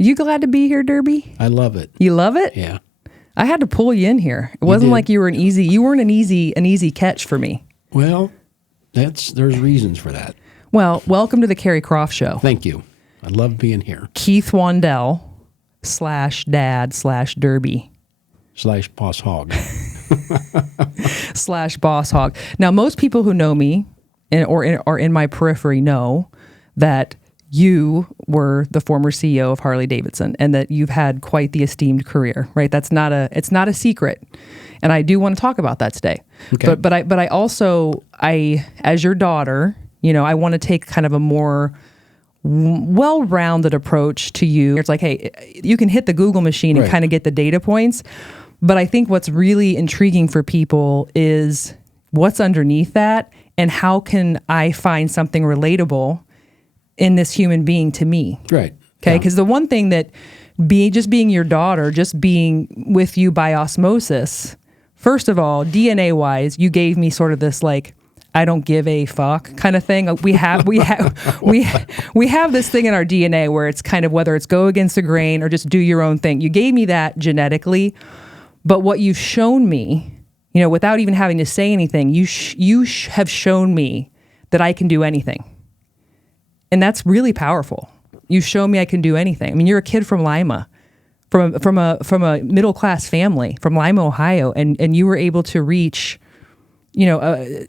You glad to be here, Durbie? I love it. You love it? Yeah. I had to pull you in here. It wasn't like you weren't an easy catch for me. Well, there's reasons for that. Well, welcome to the Carrie Croft Show. Thank you. I love being here. Keith Wandell /dad/Durbie /boss hog /boss hog. Now, most people who know me or in my periphery know that you were the former CEO of Harley Davidson and that you've had quite the esteemed career, right? It's not a secret. And I do want to talk about that today. Okay. But I also, as your daughter, I want to take kind of a more well-rounded approach to you. It's like, hey, you can hit the Google machine and kind of get the data points. But I think what's really intriguing for people is what's underneath that and how can I find something relatable in this human being to me. Right. Okay. Because the one thing that being your daughter, just being with you by osmosis, first of all, DNA wise, you gave me sort of this like, I don't give a fuck kind of thing. We have this thing in our DNA where it's kind of whether it's go against the grain or just do your own thing. You gave me that genetically, but what you've shown me, without even having to say anything, you have shown me that I can do anything. And that's really powerful. You show me I can do anything. I mean, you're a kid from Lima, from a middle class family from Lima, Ohio, and you were able to reach, a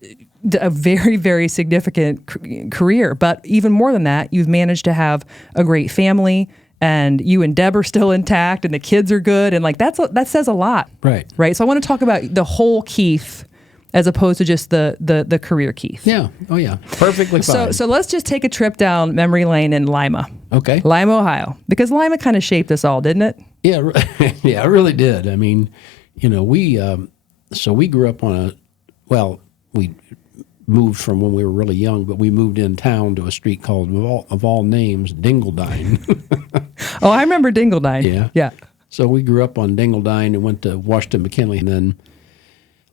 very, very significant career. But even more than that, you've managed to have a great family, and you and Deb are still intact, and the kids are good, and like that says a lot. Right. So I want to talk about the whole Keith, as opposed to just the career Keith. Yeah. Oh, yeah. Perfectly fine. So let's just take a trip down memory lane in Lima. Okay. Lima, Ohio. Because Lima kind of shaped us all, didn't it? Yeah. Yeah, it really did. I mean, we grew up we moved from when we were really young, but we moved in town to a street called, of all names, Dingledine. Oh, I remember Dingledine. Yeah. Yeah. So we grew up on Dingledine and went to Washington McKinley, and then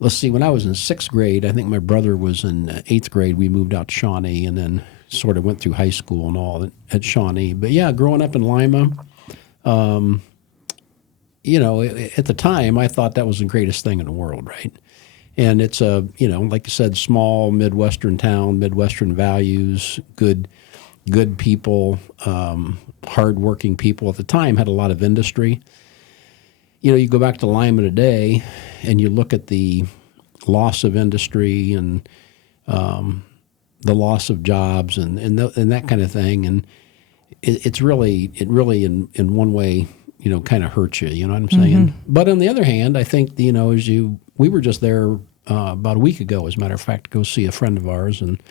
let's see, when I was in 6th grade, I think my brother was in 8th grade, we moved out to Shawnee and then sort of went through high school and all at Shawnee. But yeah, growing up in Lima, at the time, I thought that was the greatest thing in the world, right? And it's like you said, small Midwestern town, Midwestern values, good people, hardworking people. At the time, had a lot of industry. You go back to Lima today, and you look at the loss of industry and the loss of jobs and that kind of thing, and it really in one way kind of hurts you. You know what I'm saying? Mm-hmm. But on the other hand, I think we were just there about a week ago, as a matter of fact, to go see a friend of ours, and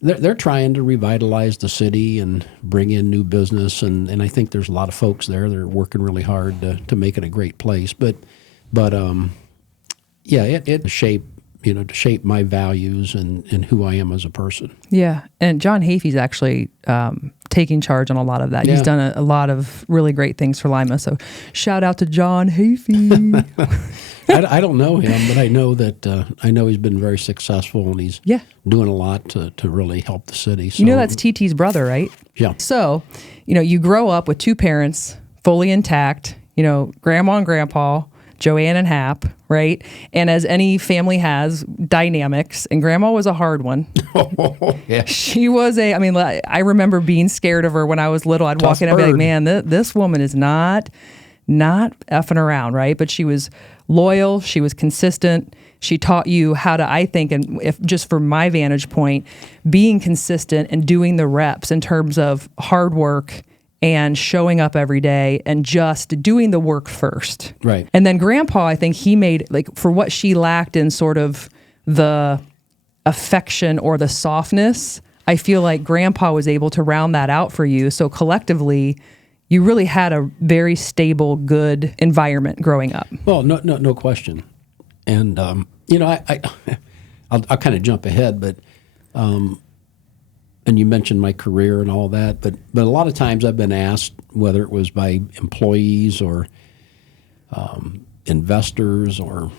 they're trying to revitalize the city and bring in new business, and I think there's a lot of folks there that are working really hard to make it a great place. But it shaped to shape my values and who I am as a person. Yeah, and John Hafey's actually taking charge on a lot of that. Yeah. He's done a lot of really great things for Lima. So shout out to John Hafey. I don't know him, but I know he's been very successful, and he's doing a lot to really help the city. So, that's TT's brother, right? Yeah. So, you grow up with two parents fully intact, grandma and grandpa, Joanne and Hap, right? And as any family has, dynamics, and grandma was a hard one. Oh, yeah. She was I remember being scared of her when I was little. I'd walk in and be like, man, this woman is not effing around, right? But she was loyal. She was consistent. She taught you how to, I think, and if just from my vantage point, being consistent and doing the reps in terms of hard work and showing up every day and just doing the work first. Right. And then grandpa, I think he made, for what she lacked in sort of the affection or the softness, I feel like grandpa was able to round that out for you. So collectively, you really had a very stable, good environment growing up. Well, no question. And I'll kind of jump ahead, but and you mentioned my career and all that, but a lot of times I've been asked, whether it was by employees or investors or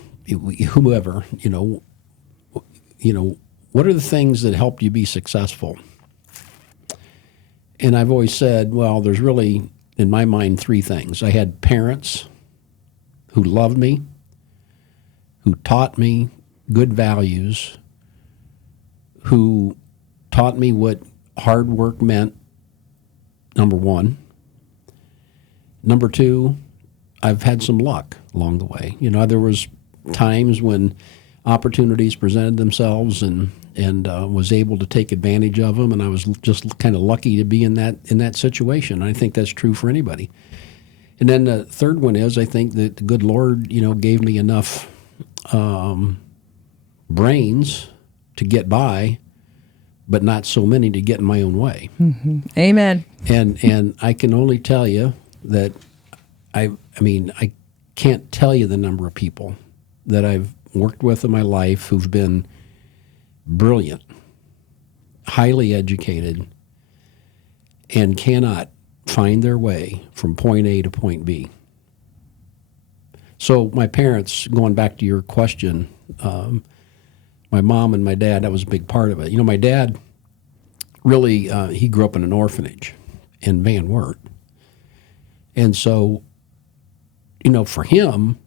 whoever, what are the things that helped you be successful? And I've always said, well, there's in my mind, three things. I had parents who loved me, who taught me good values, who taught me what hard work meant, number one. Number two, I've had some luck along the way. You know, there was times when opportunities presented themselves and was able to take advantage of them, and I was just kind of lucky to be in that situation. I think that's true for anybody. And then the third one is, I think that the good Lord, you know, gave me enough brains to get by, but not so many to get in my own way. Mm-hmm. Amen. And I can only tell you that I can't tell you the number of people that I've worked with in my life who've been brilliant, highly educated, and cannot find their way from point A to point B. So my parents, going back to your question, my mom and my dad, that was a big part of it. You know, my dad really, he grew up in an orphanage in Van Wert. And so, you know, for him,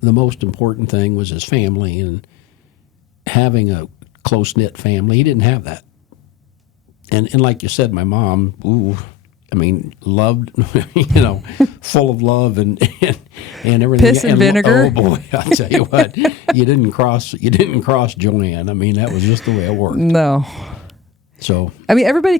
the most important thing was his family and having a close-knit family. He didn't have that. And like you said, my mom, loved, you know, full of love and everything. Piss and vinegar. Oh boy, I'll tell you what, you didn't cross Joanne. I mean, that was just the way it worked. No. So I mean, everybody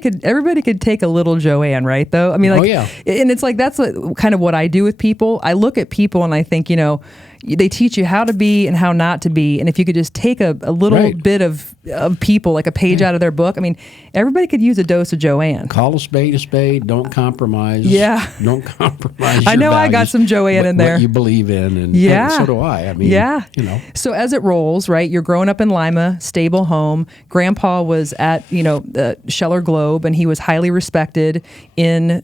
could take a little Joanne, right? Though I mean, like, oh, yeah. And it's like that's kind of what I do with people. I look at people and I think, you know, they teach you how to be and how not to be, and if you could just take a little right. bit of people, like a page out of their book. I mean, everybody could use a dose of Joanne. Call a spade a spade. Don't compromise. Yeah. Don't compromise. I know your I got values, some Joanne in there. What you believe in, and so do I. I mean, yeah. You know. So as it rolls, right? You're growing up in Lima, stable home. Grandpa was at, you know, the Scheller Globe, and he was highly respected in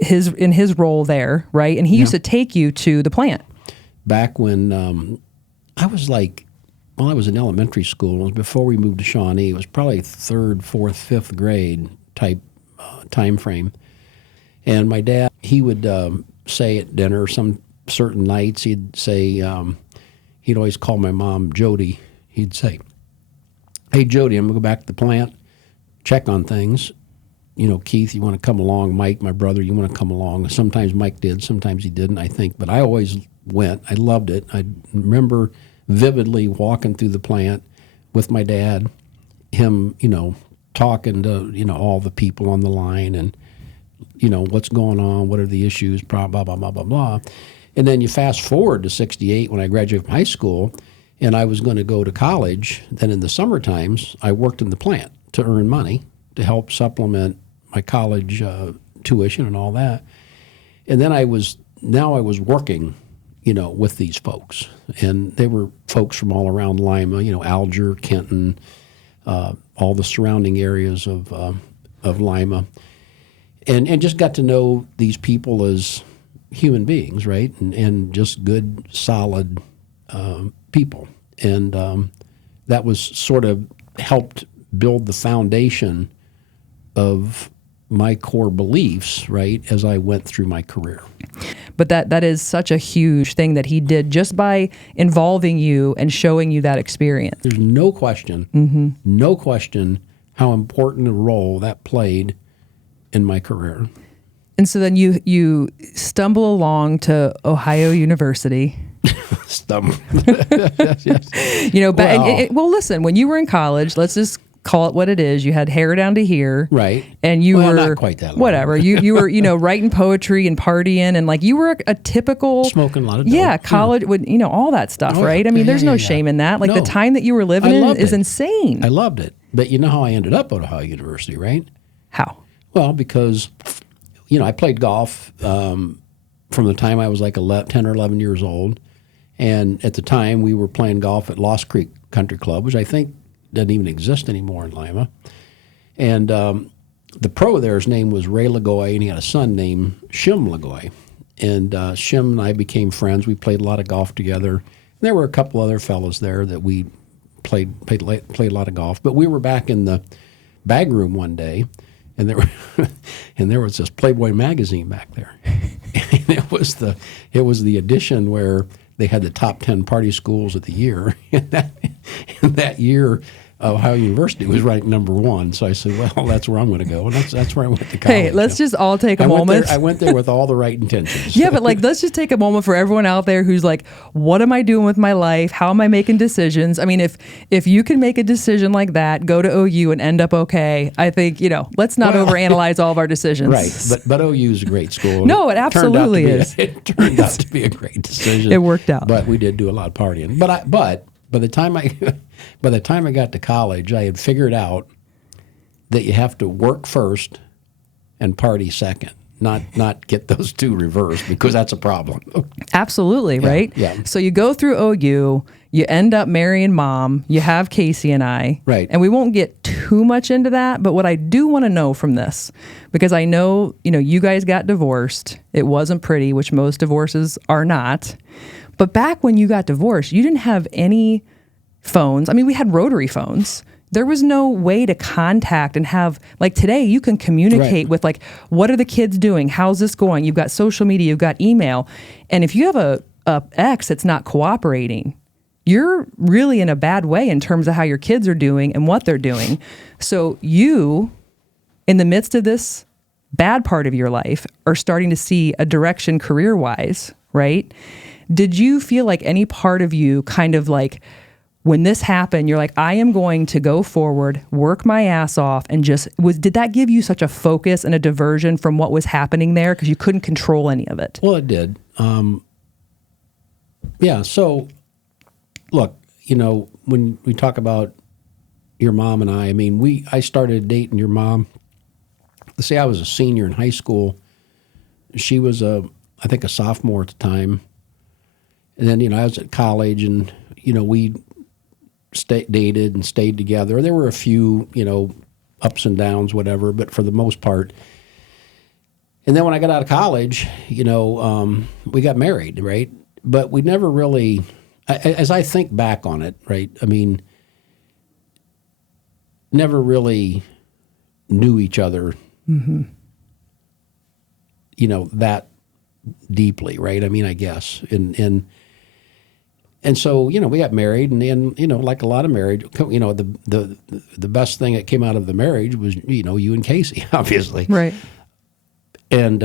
his role there, right? And he used to take you to the plant. Back when I was I was in elementary school, it was before we moved to Shawnee. It was probably 3rd, 4th, 5th grade type time frame. And my dad, he would say at dinner, some certain nights, he'd say, he'd always call my mom Jody. He'd say, "Hey, Jody, I'm going to go back to the plant, check on things. You know, Keith, you want to come along? Mike, my brother, you want to come along?" Sometimes Mike did, sometimes he didn't, I think. But I always went. I loved it. I remember vividly walking through the plant with my dad, him, you know, talking to, you know, all the people on the line and, you know, what's going on, what are the issues, blah, blah, blah, blah, blah, blah. And then you fast forward to 68 when I graduated from high school and I was going to go to college. Then in the summer times, I worked in the plant to earn money to help supplement my college tuition and all that. And then I was working, you know, with these folks. And they were folks from all around Lima, you know, Alger, Kenton, all the surrounding areas of Lima. And just got to know these people as human beings, right? And just good, solid people. And that was sort of helped build the foundation of my core beliefs, right, as I went through my career. But that is such a huge thing that he did just by involving you and showing you that experience. There's no question, no question how important a role that played in my career. And so then you stumble along to Ohio University. Stumble. Yes. You know, well, listen, when you were in college, let's just call it what it is. You had hair down to here, right? And you were not quite that long. Whatever. You were, you know, writing poetry and partying, and like you were a typical smoking a lot of dope. College with, you know, all that stuff, right? I mean, there's no shame in that. Like the time that you were living in is insane. I loved it. But you know how I ended up at Ohio University, right? How? Well, because, you know, I played golf from the time I was like 10 or 11 years old. And at the time, we were playing golf at Lost Creek Country Club, which I think doesn't even exist anymore in Lima. And the pro there, his name was Ray Lagoy, and he had a son named Shim Lagoy. And Shim and I became friends. We played a lot of golf together. And there were a couple other fellows there that we played a lot of golf. But we were back in the bag room one day, and there was this Playboy magazine back there, and it was the edition where they had the top 10 party schools of the year, and that year, Ohio University was ranked #1. So I said, well, that's where I'm going to go. And that's where I went to college. Hey, let's just all take a moment. I went there with all the right intentions. Yeah, but like, let's just take a moment for everyone out there who's like, what am I doing with my life? How am I making decisions? I mean, if you can make a decision like that, go to OU and end up okay, I think, let's not overanalyze all of our decisions. Right. But OU is a great school. No, it absolutely is. It turned out to be a great decision. It worked out. But we did do a lot of partying. But by the time I got to college, I had figured out that you have to work first and party second, not get those two reversed, because that's a problem. Absolutely, right? Yeah. So you go through OU, you end up marrying Mom, you have Casey and I. Right. And we won't get too much into that, but what I do want to know from this, because I know, you guys got divorced. It wasn't pretty, which most divorces are not. But back when you got divorced, you didn't have any phones. I mean, we had rotary phones. There was no way to contact and have, like today, you can communicate with like, what are the kids doing? How's this going? You've got social media, you've got email. And if you have a ex that's not cooperating, you're really in a bad way in terms of how your kids are doing and what they're doing. So you, in the midst of this bad part of your life, are starting to see a direction career-wise, right? Did you feel like any part of you kind of like, when this happened, you're like, I am going to go forward, work my ass off, and did that give you such a focus and a diversion from what was happening there because you couldn't control any of it? Well, it did. Yeah. So, look, when we talk about your mom and I mean, I started dating your mom. Let's say I was a senior in high school. She was I think a sophomore at the time. And then, I was at college, and, we dated and stayed together. There were a few, ups and downs, whatever, but for the most part. And then when I got out of college, we got married, right? But we never really, as I think back on it, right, I mean, never really knew each other, that deeply, right? I mean, I guess. And so, we got married, and like a lot of marriage, the best thing that came out of the marriage was, you and Casey, obviously. Right. And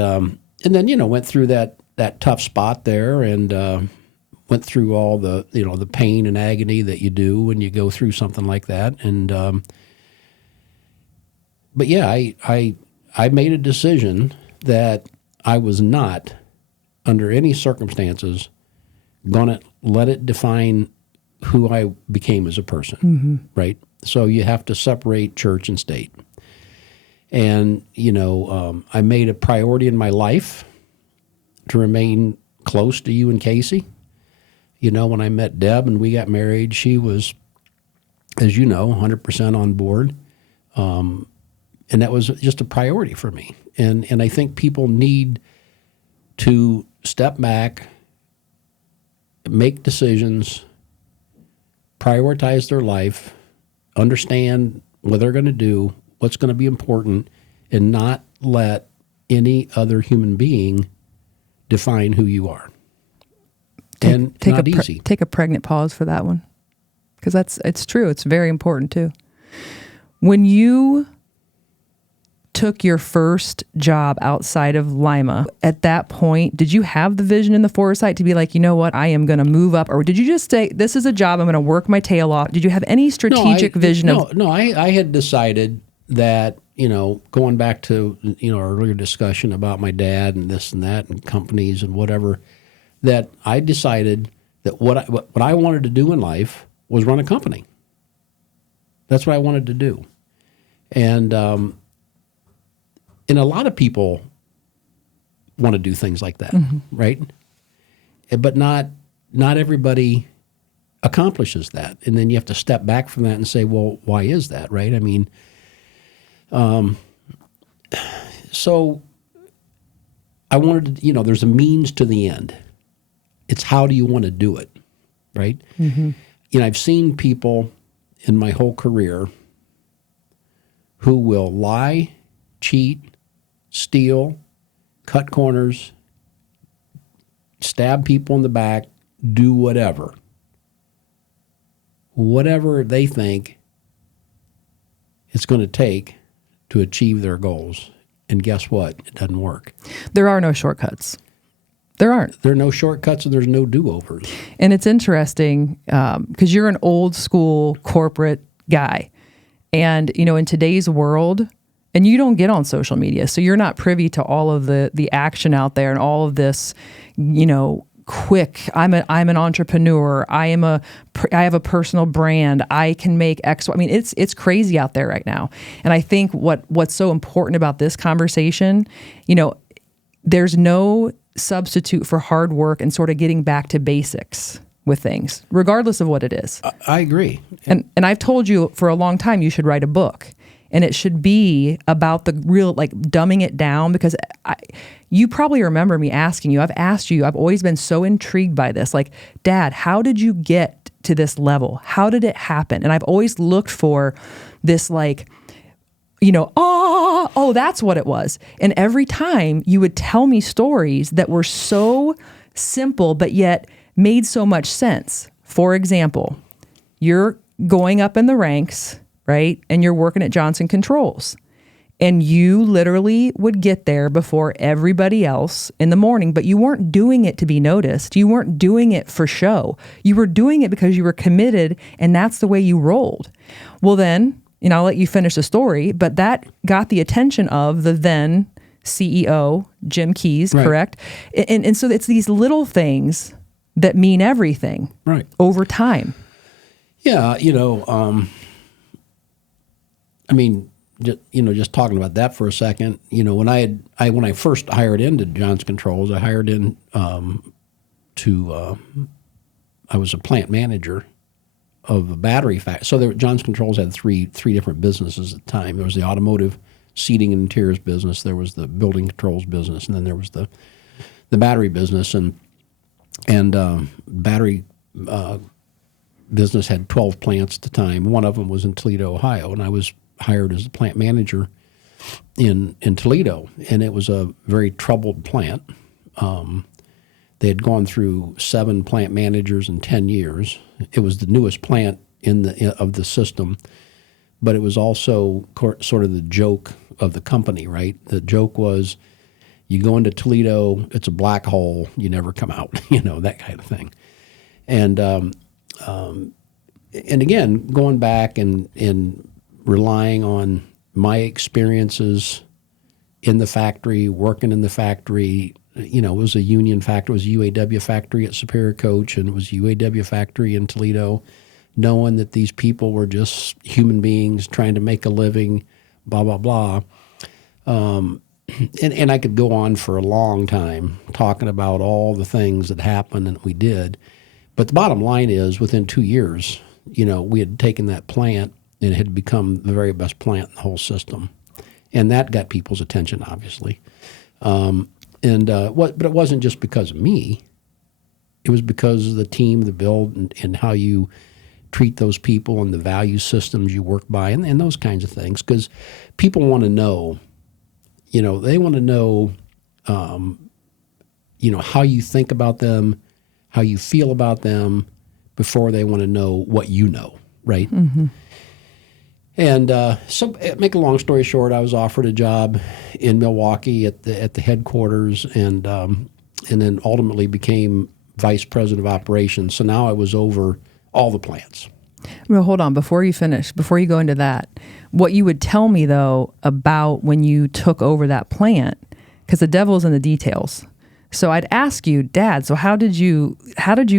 then, went through that tough spot there, and went through all the, the pain and agony that you do when you go through something like that. And, but yeah, I made a decision that I was not, under any circumstances, going to let it define who I became as a person, right? So you have to separate church and state. And, I made a priority in my life to remain close to you and Casey. When I met Deb and we got married, she was, as you know, 100% on board. And that was just a priority for me. And I think people need to step back, make decisions, prioritize their life, understand what they're going to do, what's going to be important, and not let any other human being define who you are. Easy. Take a pregnant pause for that one, because it's true. It's very important too. When you took your first job outside of Lima, at that point, did you have the vision and the foresight to be like, you know what, I am going to move up? Or did you just say, this is a job, I'm going to work my tail off? Did you have any strategic vision? No, I had decided that, going back to, our earlier discussion about my dad and this and that and companies and whatever, that I decided that what I wanted to do in life was run a company. That's what I wanted to do. And a lot of people want to do things like that, right? But not everybody accomplishes that. And then you have to step back from that and say, well, why is that, right? I mean, so I wanted to, there's a means to the end. It's how do you want to do it, right? I've seen people in my whole career who will lie cheat, steal, cut corners, stab people in the back, do whatever they think it's going to take to achieve their goals. And guess what? It doesn't work. There are no shortcuts. There aren't. There are no shortcuts and there's no do-overs. And it's interesting because you're an old school corporate guy. And, in today's world, and you don't get on social media, so you're not privy to all of the action out there and all of this, quick. I'm an entrepreneur. I have a personal brand. I can make X. I mean, it's crazy out there right now. And I think what's so important about this conversation, there's no substitute for hard work and sort of getting back to basics with things, regardless of what it is. I agree. And I've told you for a long time you should write a book. And it should be about the real, dumbing it down, because you probably remember me asking you, I've asked you, I've always been so intrigued by this. Dad, how did you get to this level? How did it happen? And I've always looked for this that's what it was. And every time you would tell me stories that were so simple, but yet made so much sense. For example, you're going up in the ranks, right? And you're working at Johnson Controls. And you literally would get there before everybody else in the morning, but you weren't doing it to be noticed. You weren't doing it for show. You were doing it because you were committed, and that's the way you rolled. Well then, I'll let you finish the story, but that got the attention of the then CEO, Jim Keys, right. Correct? And so it's these little things that mean everything, right, over time. Yeah, just talking about that for a second, when I first hired into Johnson Controls, I hired in I was a plant manager of a battery factory. So Johnson Controls had three different businesses at the time. There was the automotive seating and interiors business, there was the building controls business, and then there was the battery business. And battery business had 12 plants at the time. One of them was in Toledo, Ohio, and I was hired as the plant manager in Toledo, and it was a very troubled plant. They had gone through 7 plant managers in 10 years. It was the newest plant of the system, but it was also sort of the joke of the company, right? The joke was, you go into Toledo, it's a black hole, you never come out, that kind of thing. And again, going back and relying on my experiences in the factory, working in the factory, it was a union factory, it was a UAW factory at Superior Coach, and it was a UAW factory in Toledo, knowing that these people were just human beings trying to make a living, blah, blah, blah. And I could go on for a long time talking about all the things that happened and we did. But the bottom line is, within 2 years, we had taken that plant and it had become the very best plant in the whole system. And that got people's attention, obviously. But it wasn't just because of me. It was because of the team, the build, and how you treat those people and the value systems you work by and those kinds of things. Because people want to know, they want to know, how you think about them, how you feel about them, before they want to know what you know, right? Mm-hmm. And so, make a long story short, I was offered a job in Milwaukee at the headquarters, and then ultimately became vice president of operations. So now I was over all the plants. Well, hold on. Before you go into that, what you would tell me, though, about when you took over that plant, because the devil's in the details. So I'd ask you, Dad, so how did you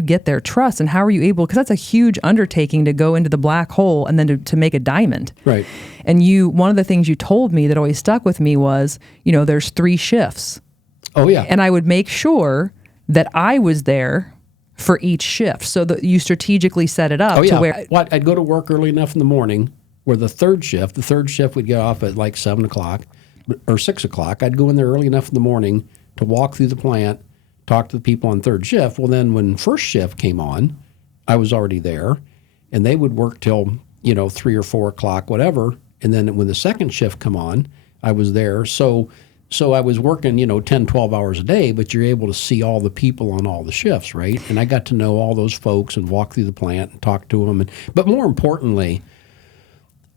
get their trust, and how were you able, because that's a huge undertaking to go into the black hole and then to make a diamond. Right. And one of the things you told me that always stuck with me was, there's 3 shifts. Oh, yeah. And I would make sure that I was there for each shift, so that you strategically set it up to where... I'd go to work early enough in the morning where the third shift would get off at like 7 o'clock or 6 o'clock. I'd go in there early enough in the morning to walk through the plant, talk to the people on third shift. Well, then when first shift came on, I was already there, and they would work till, 3 or 4 o'clock, whatever. And then when the second shift come on, I was there. So I was working, 10, 12 hours a day, but you're able to see all the people on all the shifts, right? And I got to know all those folks and walk through the plant and talk to them. But more importantly,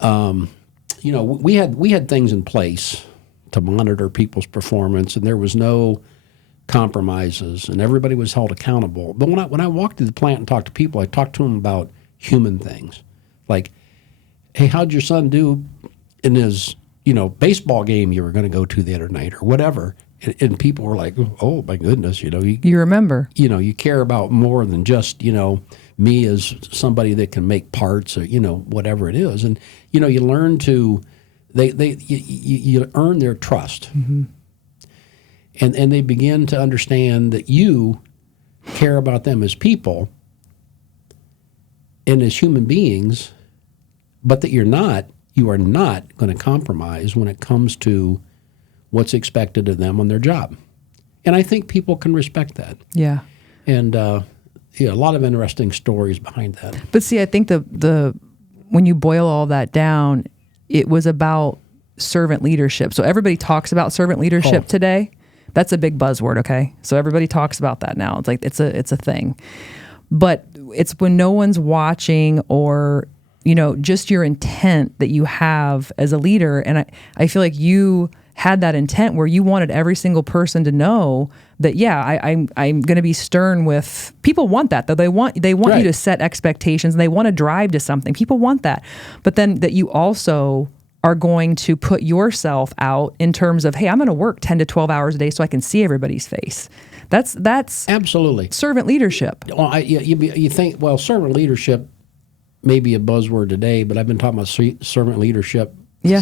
we had things in place to monitor people's performance, and there was no compromises, and everybody was held accountable. But when I walked through the plant and talked to people, I talked to them about human things, like, hey, how'd your son do in his baseball game you were going to go to the other night or whatever? And people were like, oh my goodness, you remember, you care about more than just me as somebody that can make parts or whatever it is, and you learn to you earn their trust. Mm-hmm. And they begin to understand that you care about them as people and as human beings, but that you are not going to compromise when it comes to what's expected of them on their job. And I think people can respect that. Yeah. And a lot of interesting stories behind that. But see, I think the when you boil all that down, it was about servant leadership. So everybody talks about servant leadership today. That's a big buzzword, okay? So everybody talks about that now. It's like it's a thing. But it's when no one's watching, or just your intent that you have as a leader. And I feel like you had that intent where you wanted every single person to know that, I'm going to be stern with people. Want that, though. They want right. you to set expectations, and they want to drive to something. People want that. But then that you also are going to put yourself out in terms of, hey, I'm going to work 10 to 12 hours a day so I can see everybody's face. That's absolutely servant leadership. Well, you think, well, servant leadership may be a buzzword today, but I've been talking about servant leadership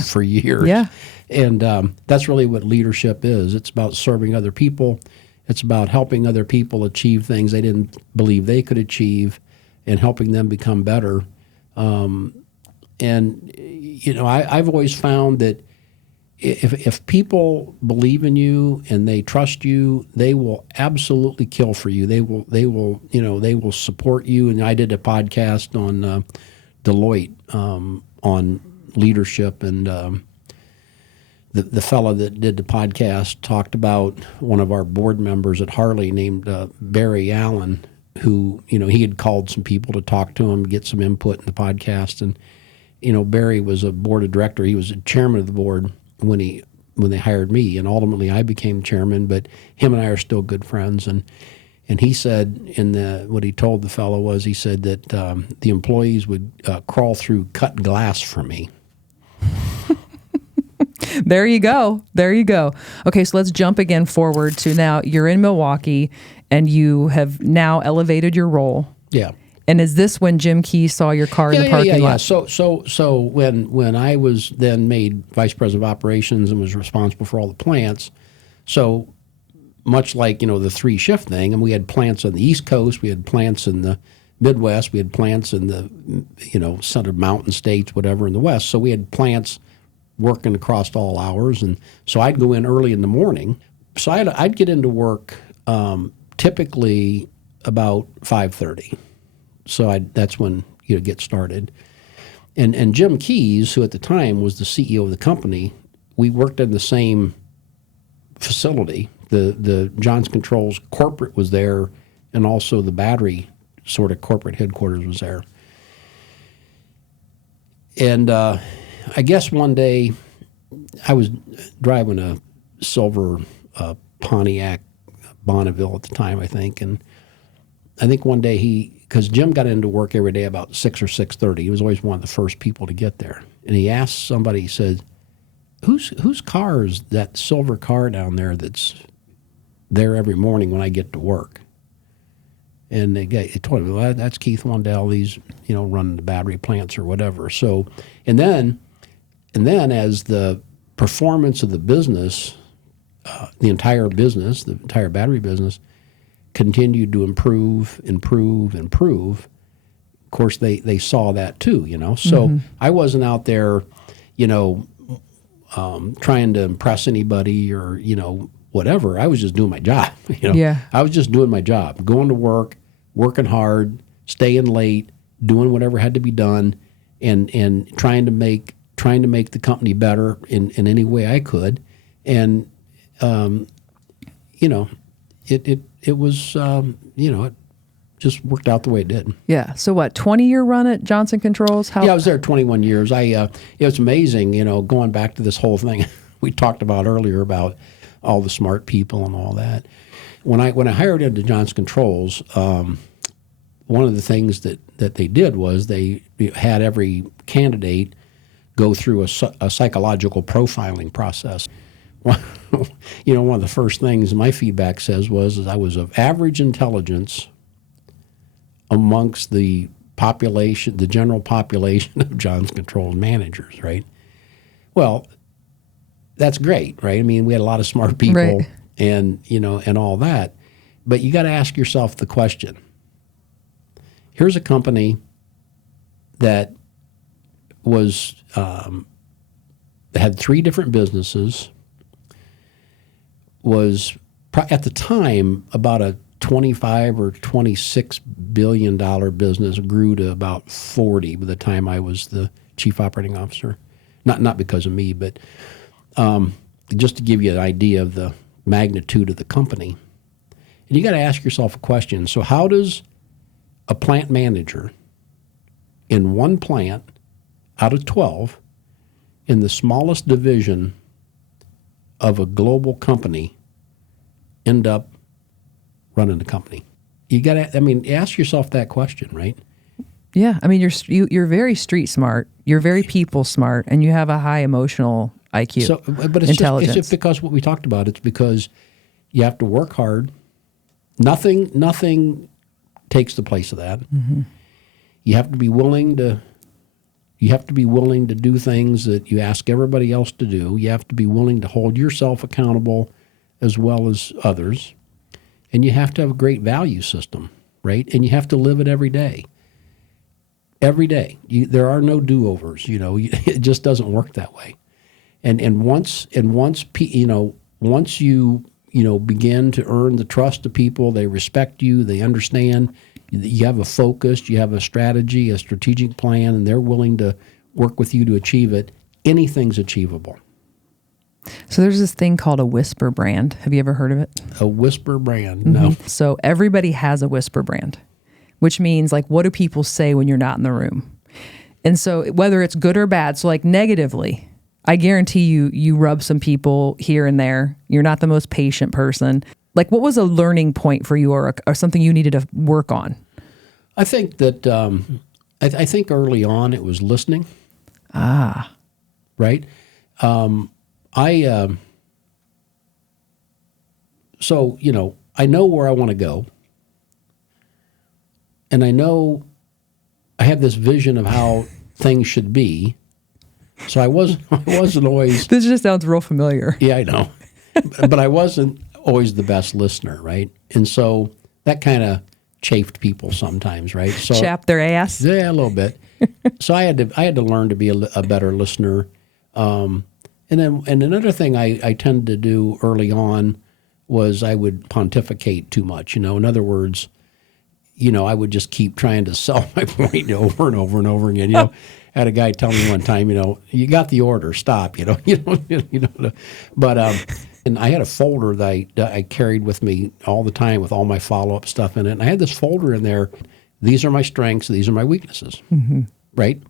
for years. Yeah. And that's really what leadership is. It's about serving other people. It's about helping other people achieve things they didn't believe they could achieve, and helping them become better. I've always found that if people believe in you and they trust you, they will absolutely kill for you. They will support you. And I did a podcast on Deloitte on leadership, and the fellow that did the podcast talked about one of our board members at Harley named Barry Allen, who he had called some people to talk to him, get some input in the podcast. And Barry was a board of director. He was a chairman of the board when they hired me, and ultimately I became chairman. But him and I are still good friends. And he said what he told the fellow was, he said that the employees would crawl through cut glass for me. There you go. Okay, so let's jump again forward to now you're in Milwaukee, and you have now elevated your role. Yeah. And is this when Jim Key saw your car in the parking lot? Yeah. So when I was then made vice president of operations and was responsible for all the plants, so much like the 3-shift thing, and we had plants on the East Coast, we had plants in the Midwest, we had plants in the Southern Mountain States, whatever, in the West. So we had plants working across all hours, and so I'd go in early in the morning. So I'd get into work typically about 5:30. So that's when get started. And Jim Keys, who at the time was the CEO of the company, we worked in the same facility. The Johnson Controls corporate was there, and also the battery sort of corporate headquarters was there. And I guess one day I was driving a silver Pontiac Bonneville at the time, I think, and I think one day because Jim got into work every day about 6 or 6:30. He was always one of the first people to get there. And he asked somebody, he said, whose car is that silver car down there that's there every morning when I get to work? And they told him, well, that's Keith Wandell. He's, running the battery plants or whatever. So, and then as the performance of the business, the entire battery business, continued to improve. Of course, they saw that too, So Mm-hmm. I wasn't out there, trying to impress anybody or, whatever. I was just doing my job. Yeah. I was just doing my job, going to work, working hard, staying late, doing whatever had to be done, and trying to make trying to make the company better in any way I could. And, it was, it just worked out the way it did. Yeah. So what, 20-year run at Johnson Controls? Yeah, I was there 21 years. It was amazing, going back to this whole thing we talked about earlier about all the smart people and all that. When I hired into Johnson Controls, one of the things that they did was they had every candidate go through a psychological profiling process. One of the first things my feedback says was I was of average intelligence amongst the population, the general population of Johnson Controls managers, right? Well, that's great, right? I mean, we had a lot of smart people, right, and and all that, but you got to ask yourself the question. Here's a company that was had 3 different businesses, was at the time about a $25 or $26 billion business, grew to about 40 by the time I was the chief operating officer. Not because of me, but just to give you an idea of the magnitude of the company. And you got to ask yourself a question. So how does a plant manager in one plant out of 12 in the smallest division of a global company end up running the company? You got to, ask yourself that question, right? Yeah. I mean, you're very street smart. You're very people smart, and you have a high emotional IQ. So, but it's intelligence. It's just because what we talked about. It's because you have to work hard. Nothing takes the place of that. Mm-hmm. You have to be willing to. You have to be willing to do things that you ask everybody else to do. You have to be willing to hold yourself accountable as well as others. And you have to have a great value system, right? And you have to live it every day. Every day. There are no do-overs, It just doesn't work that way. And once you begin to earn the trust of people, they respect you, they understand, you have a focus, you have a strategy, a strategic plan, and they're willing to work with you to achieve it, anything's achievable. So there's this thing called a whisper brand. Have you ever heard of it? A whisper brand? No. Mm-hmm. So everybody has a whisper brand, which means like, what do people say when you're not in the room? And so whether it's good or bad, so like negatively, I guarantee you rub some people here and there. You're not the most patient person. Like, what was a learning point for you, or something you needed to work on? I think that I think early on it was listening. Right. So I know where I want to go, and I know I have this vision of how things should be. So I wasn't always. This just sounds real familiar. Yeah, I know, but I wasn't always the best listener, right? And so that kind of chafed people sometimes, right? So chapped their ass. Yeah, a little bit. So I had to learn to be a better listener. And another thing I tended to do early on was I would pontificate too much. In other words, I would just keep trying to sell my point over and over and over again. I had a guy tell me one time, you got the order, stop. But and I had a folder that I carried with me all the time with all my follow-up stuff in it. And I had this folder in there. These are my strengths. These are my weaknesses. Mm-hmm. Right.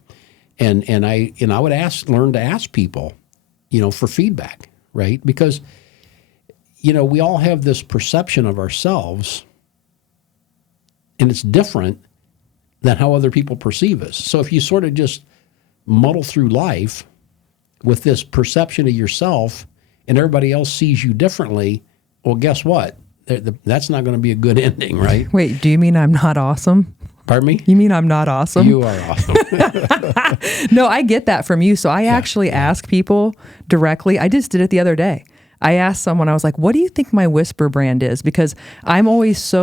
And I would learn to ask people, for feedback. Right. Because, we all have this perception of ourselves, and it's different than how other people perceive us. So if you sort of just muddle through life with this perception of yourself and everybody else sees you differently, well, guess what? That's not going to be a good ending, right? Wait, do you mean I'm not awesome? Pardon me? You mean I'm not awesome? You are awesome. No, I get that from you. So I actually ask people directly. I just did it the other day. I asked someone, I was like, what do you think my whisper brand is? Because I'm always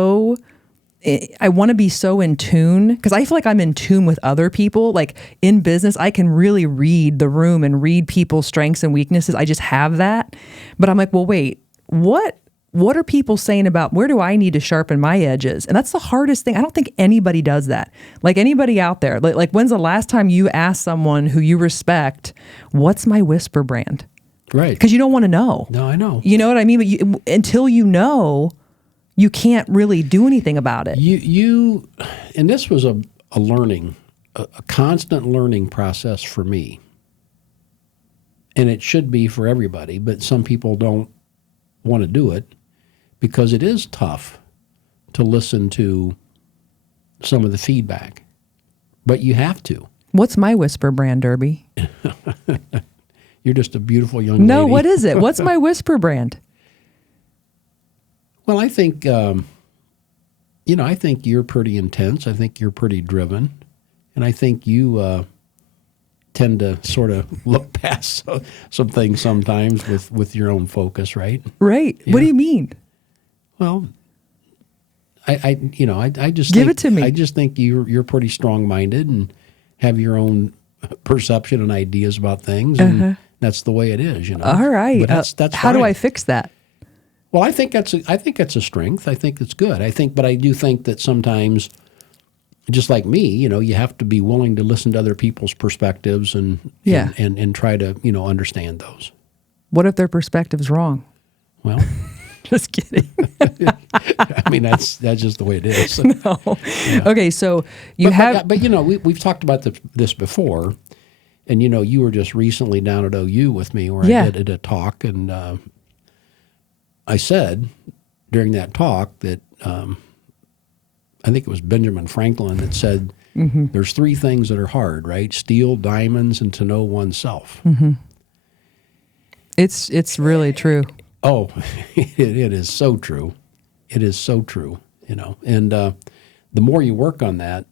I want to be so in tune, because I feel like I'm in tune with other people. Like in business, I can really read the room and read people's strengths and weaknesses. I just have that. But I'm like, well, wait, what what are people saying about where do I need to sharpen my edges? And that's the hardest thing. I don't think anybody does that. Like anybody out there, like when's the last time you asked someone who you respect, what's my whisper brand? Right. Because you don't want to know. No, I know. You know what I mean? But until you know, you can't really do anything about it. And this was a learning, a constant learning process for me. And it should be for everybody, but some people don't want to do it because it is tough to listen to some of the feedback. But you have to. What's my whisper brand, Durbie? You're just a beautiful young lady. No, what is it? What's my whisper brand? Well, I think, I think you're pretty intense. I think you're pretty driven. And I think you tend to sort of look past some things sometimes with your own focus, right? Right. Yeah. What do you mean? Well, I just give it to me. I just think you're pretty strong-minded and have your own perception and ideas about things, and that's the way it is, All right. But that's how fine. do I fix that? Well, I think that's a strength. I think it's good. But I do think that sometimes, just like me, you have to be willing to listen to other people's perspectives and try to understand those. What if their perspective's wrong? Well, just kidding. I mean, that's just the way it is. No. Yeah. Okay, so we've talked about this before, and you were just recently down at OU with me where I did a talk, and I said during that talk that I think it was Benjamin Franklin that said there's three things that are hard, right? Steel, diamonds, and to know oneself. Mm-hmm. It's really true. Oh, it is so true. It is so true, And the more you work on that,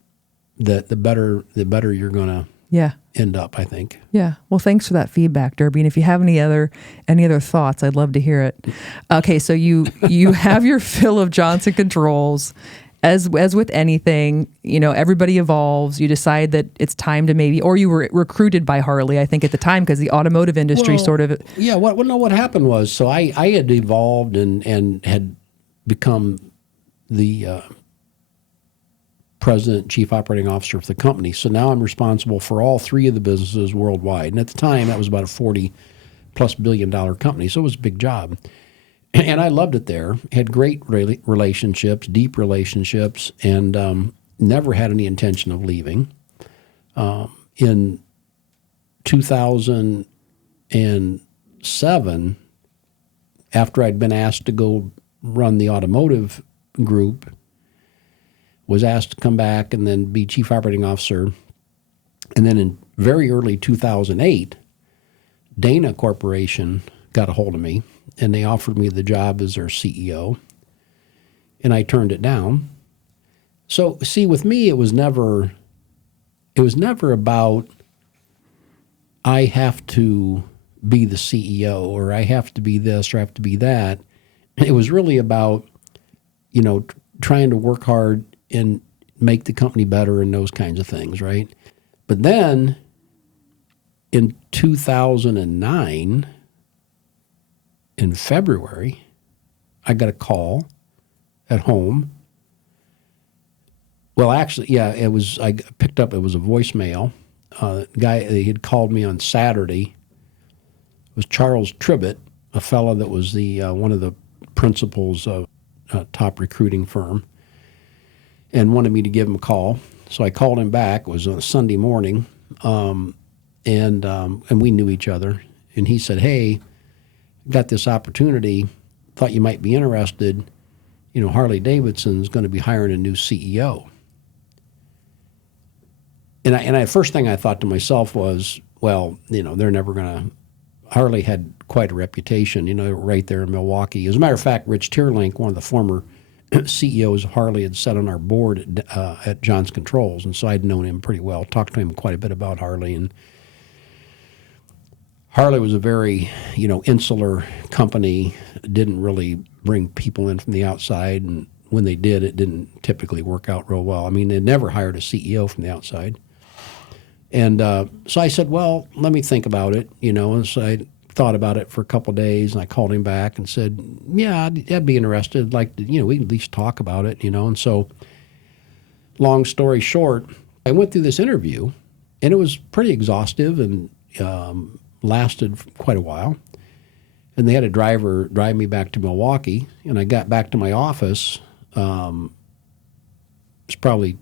the better you're going to end up, I think. Yeah. Well, thanks for that feedback, Durbie. And if you have any other thoughts, I'd love to hear it. Okay, so you have your fill of Johnson Controls. As with anything, everybody evolves. You decide that it's time to or you were recruited by Harley, I think, at the time, because the automotive industry sort of. Yeah. What happened was, so I had evolved and had become the president, chief operating officer of the company. So now I'm responsible for all three of the businesses worldwide. And at the time, that was about a $40+ billion company. So it was a big job. And I loved it there. Had great relationships, deep relationships, and never had any intention of leaving. In 2007, after I'd been asked to go run the automotive group, was asked to come back and then be chief operating officer. And then in very early 2008, Dana Corporation got a hold of me, and they offered me the job as their CEO, and I turned it down. So, see, with me, it was never about I have to be the CEO or I have to be this or I have to be that. It was really about, trying to work hard and make the company better and those kinds of things, right? But then in 2009, in February, I got a call at home. Well, actually, I picked up, it was a voicemail. The guy, he had called me on Saturday. It was Charles Tribbett, a fellow that was the one of the principals of a top recruiting firm, and wanted me to give him a call. So I called him back. It was on a Sunday morning, and we knew each other. And he said, "Hey, got this opportunity, thought you might be interested. Harley Davidson's going to be hiring a new CEO." And first thing I thought to myself was, well, they're never going to. Harley had quite a reputation, right there in Milwaukee. As a matter of fact, Rich Tierlink, one of the former CEOs of Harley, had sat on our board at Johnson Controls, and so I'd known him pretty well, talked to him quite a bit about Harley. And Harley was a very, insular company, didn't really bring people in from the outside, and when they did, it didn't typically work out real well. I mean, they never hired a CEO from the outside. And so I said, well, let me think about it, and so I thought about it for a couple of days, and I called him back and said, yeah, I'd be interested. Like, we can at least talk about it, And so, long story short, I went through this interview, and it was pretty exhaustive and lasted quite a while. And they had a driver drive me back to Milwaukee, and I got back to my office. It was probably,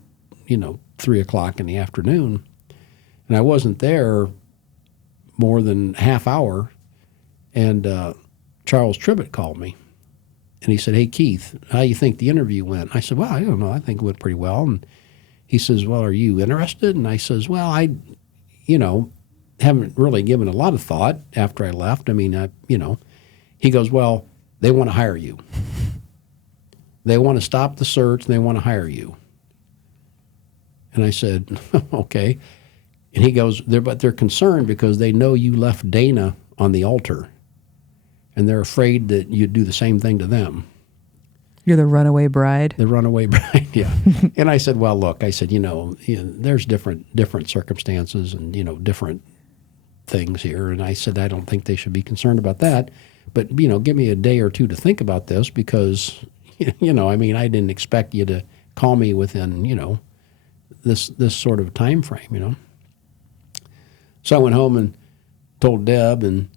3 o'clock in the afternoon, and I wasn't there more than half hour, and Charles Tribbett called me, and he said, "Hey, Keith, how do you think the interview went?" I said, "Well, I don't know. I think it went pretty well." And he says, "Well, are you interested?" And I says, "Well, I haven't really given a lot of thought after I left. I mean, He goes, "Well, they want to hire you. They want to stop the search, and they want to hire you." And I said, "Okay." And he goes, but they're concerned because they know you left Dana on the altar, and they're afraid that you'd do the same thing to them." You're the runaway bride? The runaway bride, yeah. And I said, "Well, look," I said, there's different circumstances and, different things here. And I said, "I don't think they should be concerned about that. But, give me a day or two to think about this because, I didn't expect you to call me within, this sort of time frame, So I went home and told Deb, and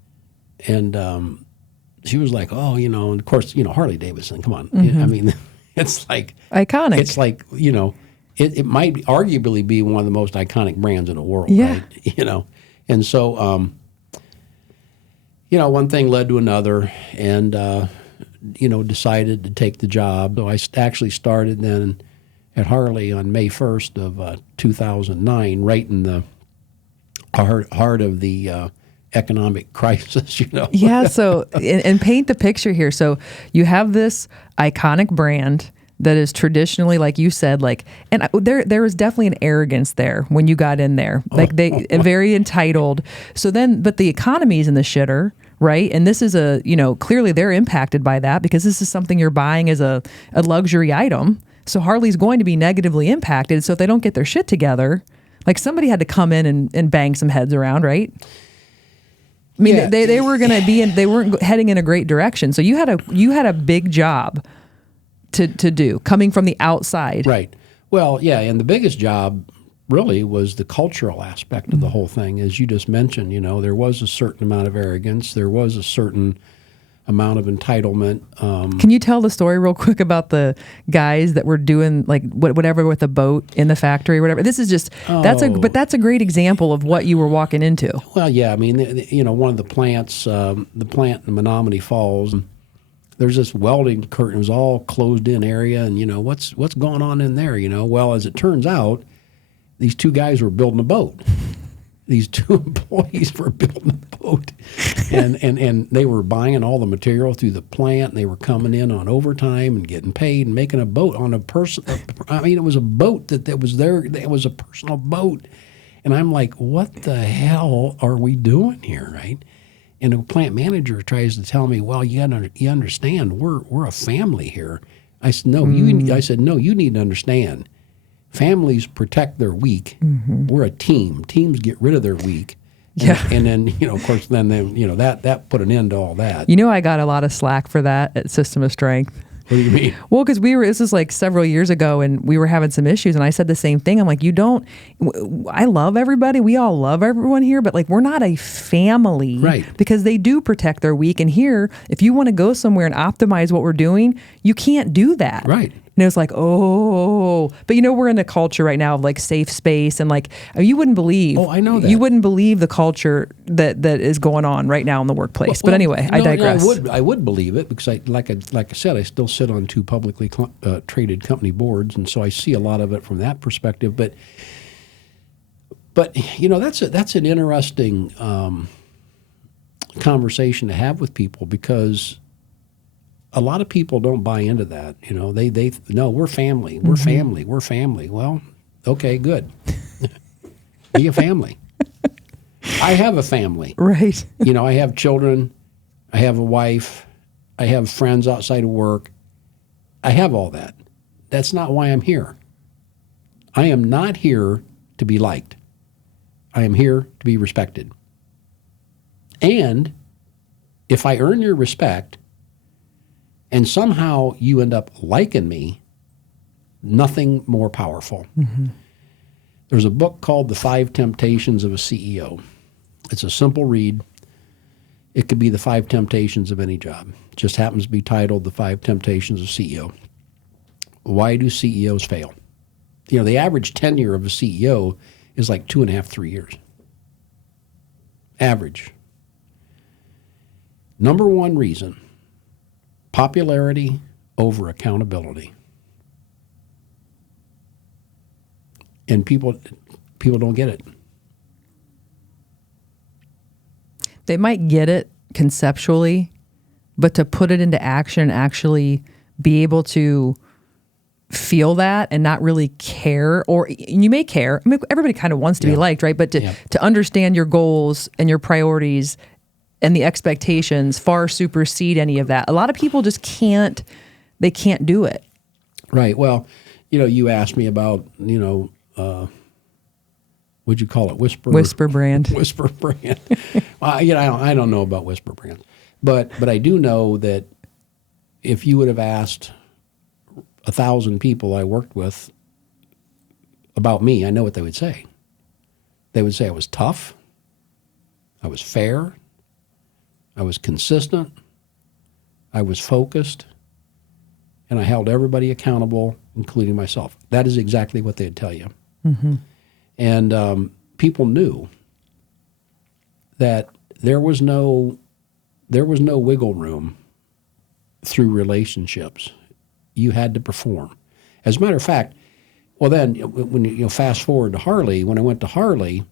she was like, "Oh, and of course, Harley Davidson, come on." Mm-hmm. I mean, it's like iconic. It's like, it might arguably be one of the most iconic brands in the world, yeah. Right? And so, one thing led to another, and decided to take the job. So I actually started then at Harley on May 1st of 2009, right in the heart of the economic crisis, Yeah, so, and paint the picture here. So you have this iconic brand that is traditionally, like you said, and there was definitely an arrogance there when you got in there. Very entitled. So then, but the economy's in the shitter, right? And this is clearly they're impacted by that because this is something you're buying as a luxury item. So Harley's going to be negatively impacted. So if they don't get their shit together, somebody had to come in and bang some heads around, right? I mean, yeah. They were going to be they weren't heading in a great direction. So you had a big job to do coming from the outside. Right. Well, yeah. And the biggest job really was the cultural aspect of the whole thing. As you just mentioned, there was a certain amount of arrogance. There was a certain amount of entitlement. Can you tell the story real quick about the guys that were doing whatever with the boat in the factory or whatever? This is just, that's a great example of what you were walking into. Well, yeah, I mean, one of the plants, the plant in Menominee Falls, there's this welding curtain. It was all closed in area, and what's going on in there? Well, as it turns out, these two guys were building a boat. These two employees were building a boat, and they were buying all the material through the plant, and they were coming in on overtime and getting paid and making a boat on a person. I mean, it was a boat that was there. It was a personal boat, and I'm like, what the hell are we doing here, right? And the plant manager tries to tell me, well, you understand, we're a family here. I said, no, you need to understand. Families protect their weak. Mm-hmm. We're a team. Teams get rid of their weak. And then, of course, then that put an end to all that. I got a lot of slack for that at System of Strength. What do you mean? Well, because this was several years ago, and we were having some issues, and I said the same thing. I'm like, I love everybody. We all love everyone here, but we're not a family. Right. Because they do protect their weak. And here, if you want to go somewhere and optimize what we're doing, you can't do that. Right. And it was but we're in a culture right now of safe space and you wouldn't believe. Oh, I know that. You wouldn't believe the culture that is going on right now in the workplace. But anyway, I digress. I would believe it because like I said, I still sit on 2 publicly traded company boards, and so I see a lot of it from that perspective. But that's an interesting conversation to have with people because a lot of people don't buy into that. They no, we're family. We're family. We're family. Well, okay, good. Be a family. I have a family. Right. I have children. I have a wife. I have friends outside of work. I have all that. That's not why I'm here. I am not here to be liked. I am here to be respected. And if I earn your respect and somehow you end up liking me, nothing more powerful. Mm-hmm. There's a book called The 5 Temptations of a CEO. It's a simple read. It could be the 5 temptations of any job. It just happens to be titled The 5 Temptations of CEO. Why do CEOs fail? You know, the average tenure of a CEO is like 2.5, 3 years. Average. Number one reason, popularity over accountability. And people don't get it. They might get it conceptually, but to put it into action, actually be able to feel that and not really care, or you may care. I mean, everybody kind of wants to be liked, right? But to understand your goals and your priorities and the expectations far supersede any of that. A lot of people just can't do it. Right. Well, you know, you asked me about, what'd you call it? Whisper brand. Whisper brand. I don't know about whisper brands, but I do know that if you would have asked 1,000 people I worked with about me, I know what they would say. They would say I was tough, I was fair, I was consistent, I was focused, and I held everybody accountable, including myself. That is exactly what they'd tell you. Mm-hmm. And people knew that there was no wiggle room through relationships. You had to perform. As a matter of fact, well then, when you fast forward to Harley, when I went to Harley,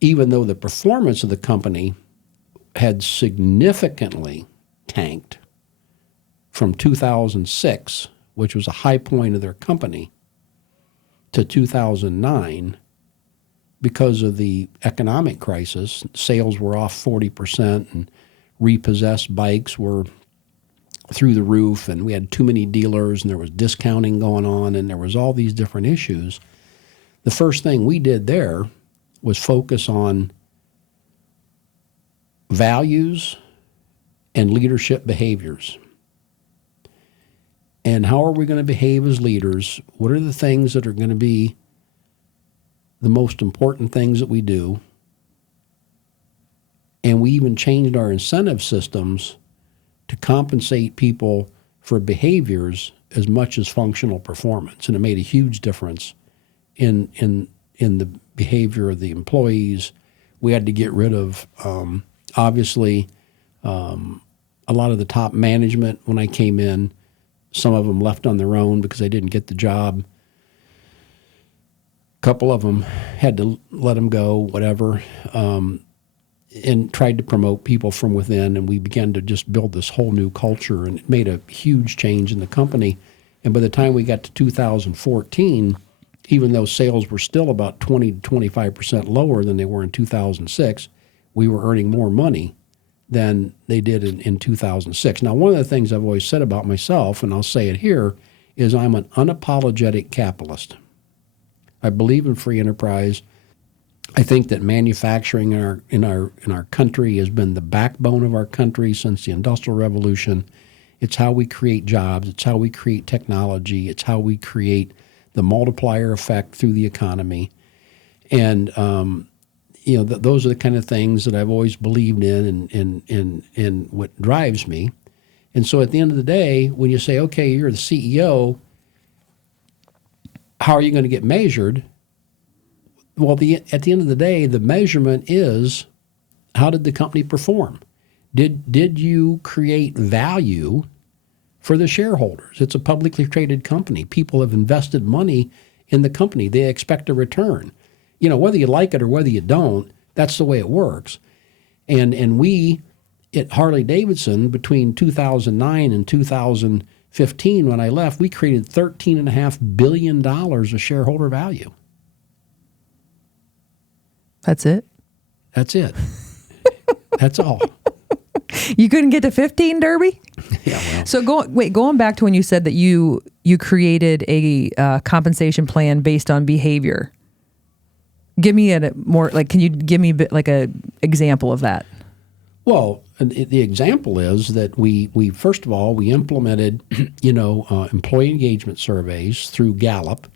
even though the performance of the company had significantly tanked from 2006, which was a high point of their company, to 2009, because of the economic crisis, sales were off 40% and repossessed bikes were through the roof, and we had too many dealers, and there was discounting going on, and there was all these different issues. The first thing we did there was focus on values and leadership behaviors. And how are we going to behave as leaders? What are the things that are going to be the most important things that we do? And we even changed our incentive systems to compensate people for behaviors as much as functional performance. And it made a huge difference in the behavior of the employees. We had to get rid of, obviously, a lot of the top management when I came in. Some of them left on their own because they didn't get the job. A couple of them had to let them go, whatever. And tried to promote people from within, and we began to just build this whole new culture, and it made a huge change in the company. And by the time we got to 2014, even though sales were still about 20 to 25% lower than they were in 2006, we were earning more money than they did in 2006. Now, one of the things I've always said about myself, and I'll say it here, is I'm an unapologetic capitalist. I believe in free enterprise. I think that manufacturing in our country has been the backbone of our country since the Industrial Revolution. It's how we create jobs. It's how we create technology. It's how we create the multiplier effect through the economy. And those are the kind of things that I've always believed in and what drives me. And so at the end of the day, when you say, okay, you're the CEO, how are you going to get measured? Well, at the end of the day, the measurement is, how did the company perform? Did you create value for the shareholders? It's a publicly traded company. People have invested money in the company. They expect a return. You know, whether you like it or whether you don't, that's the way it works. And we, at Harley Davidson, between 2009 and 2015, when I left, we created $13.5 billion of shareholder value. That's it? That's it. That's all. You couldn't get to 15, Durbie? Yeah, well. So going back to when you said that you created a compensation plan based on behavior. Give me can you give me like a example of that? Well, the example is that we first of all, we implemented, employee engagement surveys through Gallup.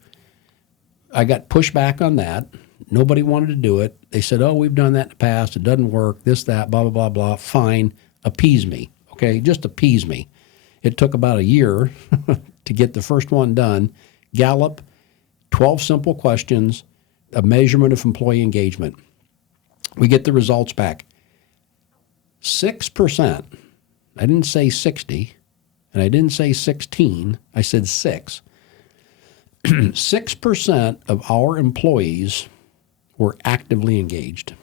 I got pushback on that. Nobody wanted to do it. They said, oh, we've done that in the past. It doesn't work, this, that, blah, blah, blah, blah. Fine. Appease me, okay? Just appease me. It took about a year to get the first one done. Gallup, 12 simple questions, a measurement of employee engagement. We get the results back. 6%, I didn't say 60, and I didn't say 16, I said 6. 6% of our employees were actively engaged.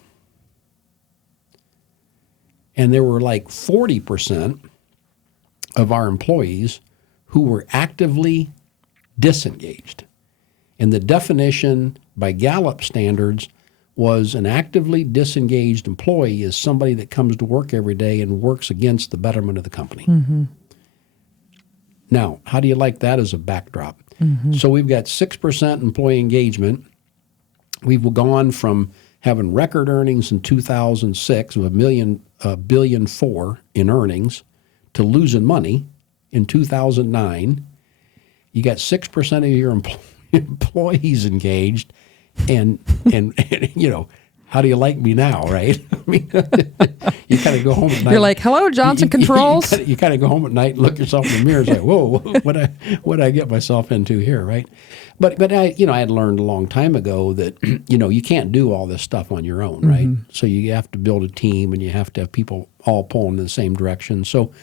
And there were like 40% of our employees who were actively disengaged. And the definition by Gallup standards was an actively disengaged employee is somebody that comes to work every day and works against the betterment of the company. Mm-hmm. Now, how do you like that as a backdrop? Mm-hmm. So we've got 6% employee engagement. We've gone from having record earnings in 2006 of $1.4 billion in earnings to losing money in 2009. You got 6% of your employees engaged. And how do you like me now, right? I mean, you kind of go home at night. You're like, hello, Johnson Controls. You kind of go home at night and look yourself in the mirror and say, whoa, what did I get myself into here, right? But I had learned a long time ago that, you can't do all this stuff on your own, right? Mm-hmm. So you have to build a team and you have to have people all pulling in the same direction. So,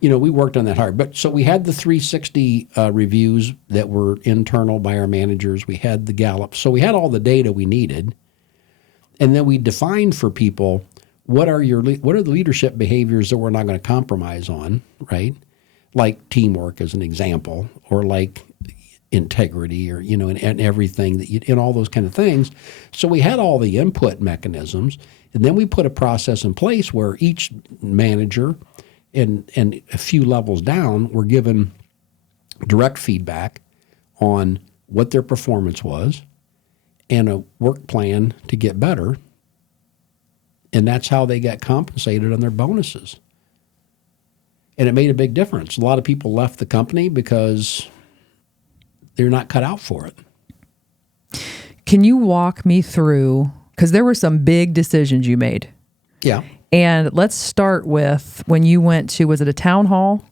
we worked on that hard. But so we had the 360 reviews that were internal by our managers. We had the Gallup. So we had all the data we needed. And then we defined for people what are the leadership behaviors that we're not going to compromise on, right? Like teamwork as an example, or like integrity, or and everything and all those kind of things. So we had all the input mechanisms, and then we put a process in place where each manager and a few levels down were given direct feedback on what their performance was and a work plan to get better. And that's how they got compensated on their bonuses. And it made a big difference. A lot of people left the company because they're not cut out for it. Can you walk me through, because there were some big decisions you made. Yeah. And let's start with when you went to, was it a town hall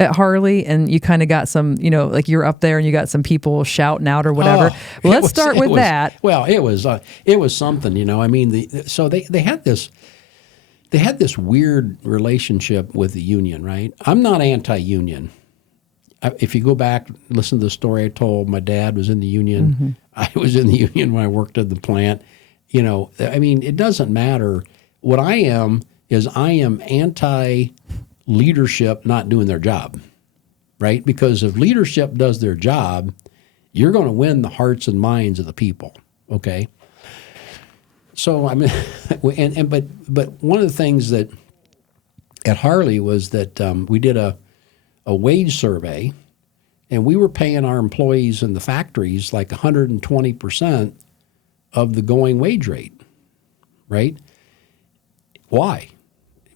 at Harley? And you kind of got some, like you're up there and you got some people shouting out or whatever. Let's start with that. Well, it was something, I mean, so they had this weird relationship with the union, right? I'm not anti-union. If you go back, listen to the story I told, my dad was in the union. Mm-hmm. I was in the union when I worked at the plant. I mean, it doesn't matter. What I am anti-leadership not doing their job, right? Because if leadership does their job, you're going to win the hearts and minds of the people, okay? So, I mean, but one of the things that at Harley was that we did a wage survey, and we were paying our employees in the factories like 120% of the going wage rate, right? Why? I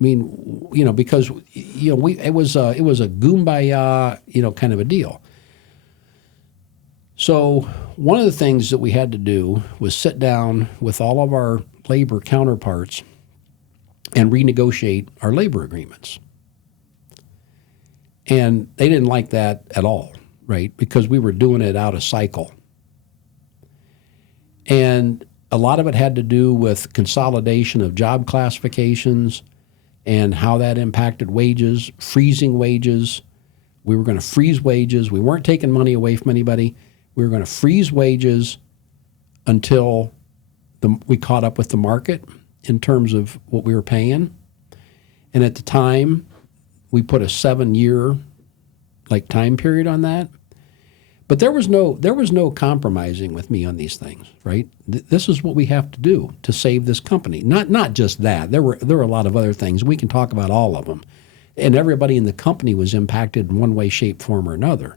mean, because it was a kumbaya, kind of a deal. So one of the things that we had to do was sit down with all of our labor counterparts and renegotiate our labor agreements. And they didn't like that at all, right? Because we were doing it out of cycle. And a lot of it had to do with consolidation of job classifications and how that impacted wages, freezing wages. We were going to freeze wages. We weren't taking money away from anybody. We were going to freeze wages until we caught up with the market in terms of what we were paying. And at the time, we put a 7-year time period on that. But there was no compromising with me on these things, right? This is what we have to do to save this company. Not just that. There were a lot of other things. We can talk about all of them. And everybody in the company was impacted in one way, shape, form, or another.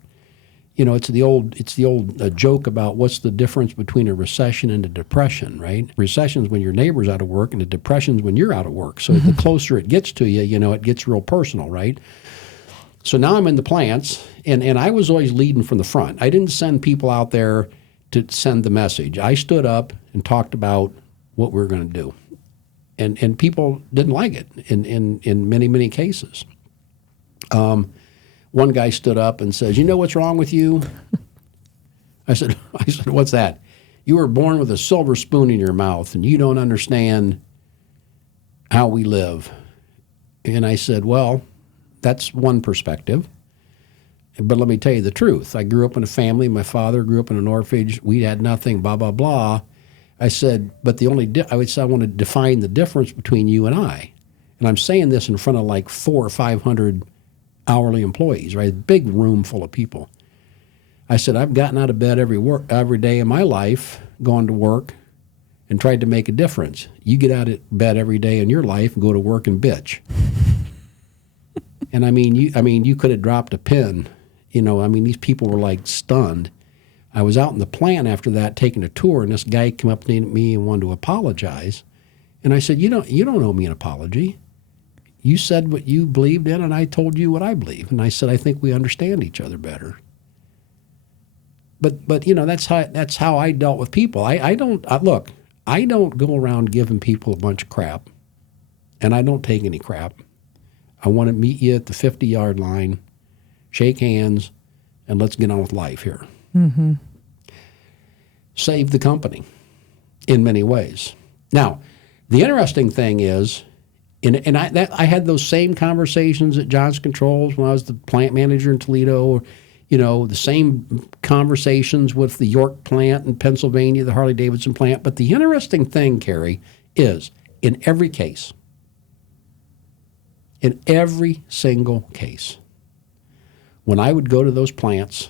It's the old joke about what's the difference between a recession and a depression, right? Recession's when your neighbor's out of work, and a depression's when you're out of work. So the closer it gets to you, it gets real personal, right? So now I'm in the plants, and I was always leading from the front. I didn't send people out there to send the message. I stood up and talked about what we were going to do. And people didn't like it in many, many cases. One guy stood up and says, "You know what's wrong with you?" I said, "What's that?" "You were born with a silver spoon in your mouth, and you don't understand how we live." And I said, "Well, that's one perspective. But let me tell you the truth. I grew up in a family. My father grew up in an orphanage. We had nothing, blah, blah, blah." I said, "But the only I want to define the difference between you and I." And I'm saying this in front of like 400 or 500 hourly employees, right? A big room full of people. I said, "I've gotten out of bed every day in my life, gone to work, and tried to make a difference. You get out of bed every day in your life and go to work and bitch." And you could have dropped a pin. These people were like stunned. I was out in the plant after that taking a tour, and this guy came up to me and wanted to apologize. And I said, you don't owe me an apology. You said what you believed in, and I told you what I believe. And I said, I think we understand each other better. But that's how I dealt with people. I don't go around giving people a bunch of crap, and I don't take any crap. I want to meet you at the 50-yard line, shake hands, and let's get on with life here. Mm-hmm. Save the company in many ways. Now, the interesting thing is, I had those same conversations at Johnson Controls when I was the plant manager in Toledo, or, the same conversations with the York plant in Pennsylvania, the Harley Davidson plant. But the interesting thing, Carrie, is in every case, in every single case, when I would go to those plants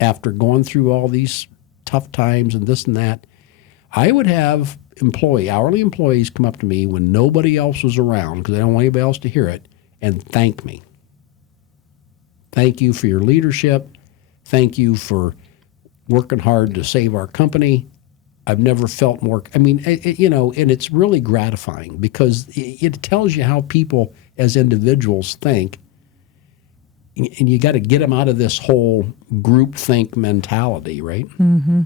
after going through all these tough times and this and that, I would have hourly employees come up to me when nobody else was around, because I don't want anybody else to hear it, and thank me. Thank you for your leadership. Thank you for working hard to save our company. I've never felt more, and it's really gratifying, because it tells you how people as individuals think, and you got to get them out of this whole group think mentality, right? Mm-hmm.